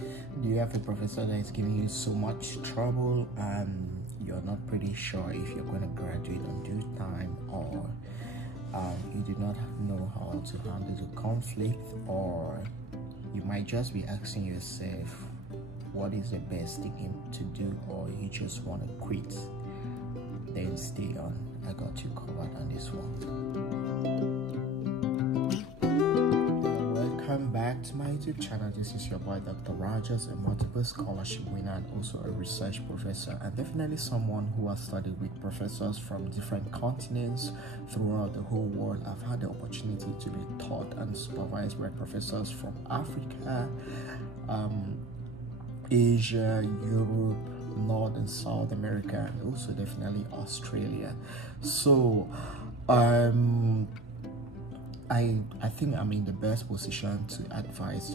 Do you have a professor that is giving you so much trouble and you're not pretty sure if you're going to graduate on due time, or you do not know how to handle the conflict, or you might just be asking yourself what is the best thing to do, or you just want to quit? Then stay on. I got you covered on this one. Welcome back to my YouTube channel. This is your boy Dr. Rogers, a multiple scholarship winner and also a research professor, and definitely someone who has studied with professors from different continents throughout the whole world. I've had the opportunity to be taught and supervised by professors from Africa, Asia, Europe, North and South America, and also definitely Australia. So I think I'm in the best position to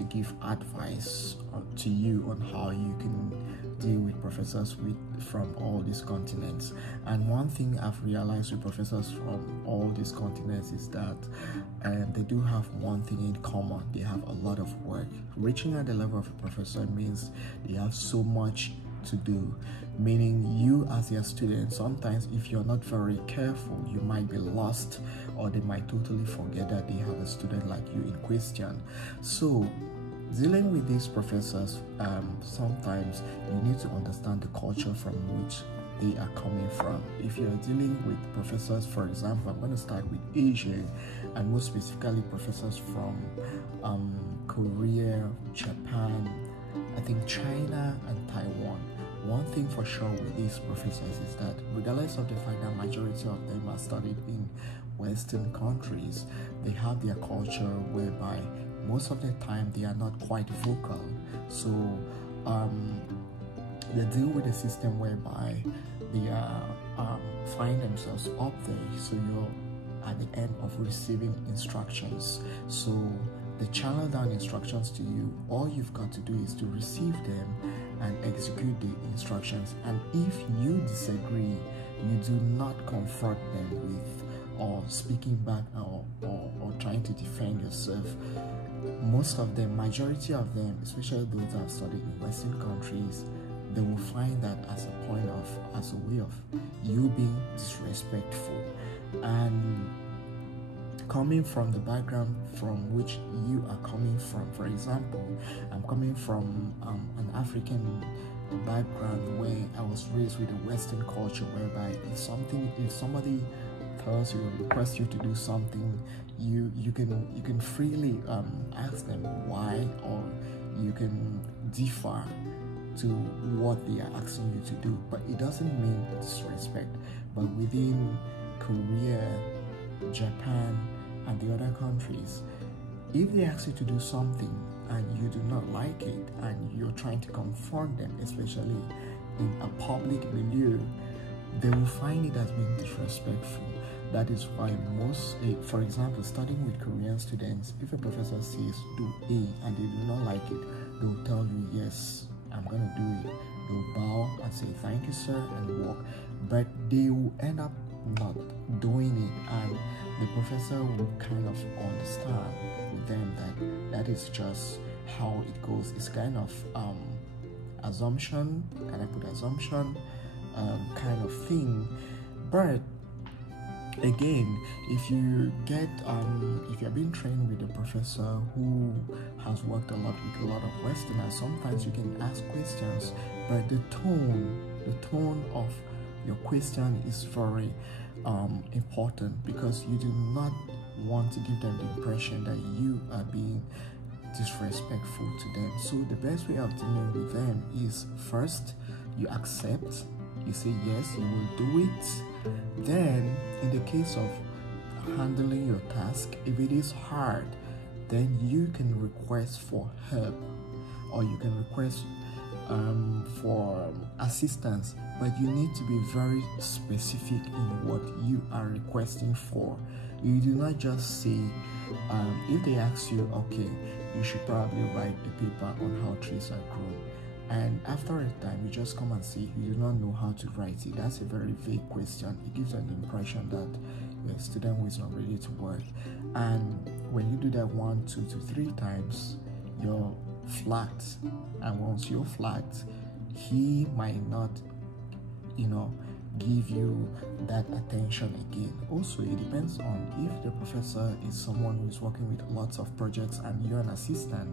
give advice to you on how you can deal with professors from all these continents. And one thing I've realized with professors from all these continents is that they do have one thing in common: they have a lot of work. Reaching at the level of a professor means they have so much to do, meaning you as their student, sometimes if you're not very careful, you might be lost, or they might totally forget that they have a student like you in question. So dealing with these professors, sometimes you need to understand the culture from which they are coming from. If you're dealing with professors, for example, I'm going to start with Asia, and more specifically professors from Korea, Japan, I think China and Taiwan. One thing for sure with these professors is that regardless of the fact that majority of them are studied in Western countries, they have their culture whereby most of the time they are not quite vocal. So they deal with a system whereby they find themselves up there, so you're at the end of receiving instructions. So they channel down instructions to you. All you've got to do is to receive them and execute the instructions. And if you disagree, you do not confront them with or speaking back or trying to defend yourself. Most of them, majority of them, especially those that have studied in Western countries, they will find that as a way of you being disrespectful. And coming from the background from which you are coming from, for example, I'm coming from an African background where I was raised with a Western culture, whereby if somebody tells you or requests you to do something, you can freely ask them why, or you can defer to what they are asking you to do, but it doesn't mean disrespect. But within Korea, Japan, and the other countries, if they ask you to do something and you do not like it and you're trying to confront them, especially in a public milieu, they will find it as being disrespectful. That is why for example, studying with Korean students, if a professor says do A and they do not like it, they will tell you, yes, I'm gonna do it. They will bow and say thank you sir and walk, but they will end up not doing it, and the professor will kind of understand with them that is just how it goes. It's kind of assumption, can I put assumption, kind of thing. But again, if you are being trained with a professor who has worked a lot with a lot of Westerners, sometimes you can ask questions, but the tone of your question is very important, because you do not want to give them the impression that you are being disrespectful to them. So the best way of dealing with them is, first, you accept, you say yes, you will do it. Then in the case of handling your task, if it is hard, then you can request for help, or you can request for assistance, but you need to be very specific in what you are requesting for. You do not just say, if they ask you, okay, you should probably write a paper on how trees are grown, and after a time you just come and say you do not know how to write it. That's a very vague question. It gives an impression that you're a student who is not ready to work. And when you do that 1, 2 to 3 times, your flat, and once you're flat, he might not, give you that attention again. Also, it depends on if the professor is someone who is working with lots of projects and you're an assistant.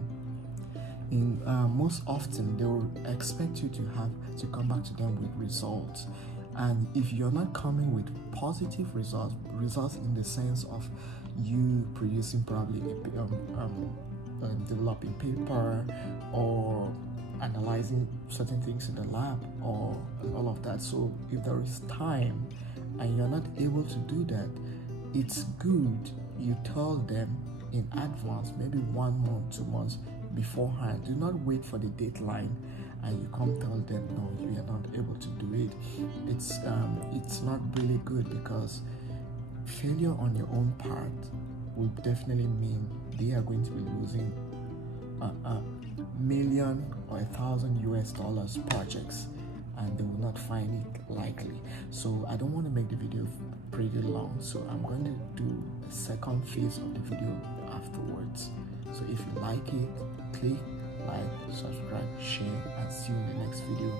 In most often, they will expect you to come back to them with results, and if you're not coming with positive results in the sense of you producing probably developing paper or analyzing certain things in the lab or all of that. So if there is time and you're not able to do that, it's good you tell them in advance, maybe 1 month, 2 months beforehand. Do not wait for the deadline and you come tell them no, you are not able to do it. It's not really good, because failure on your own part will definitely mean they are going to be losing $1 million or $1,000 projects, and they will not find it likely. So I don't want to make the video pretty long, so I'm going to do the second phase of the video afterwards. So if you like it, click like, subscribe, share, and see you in the next video.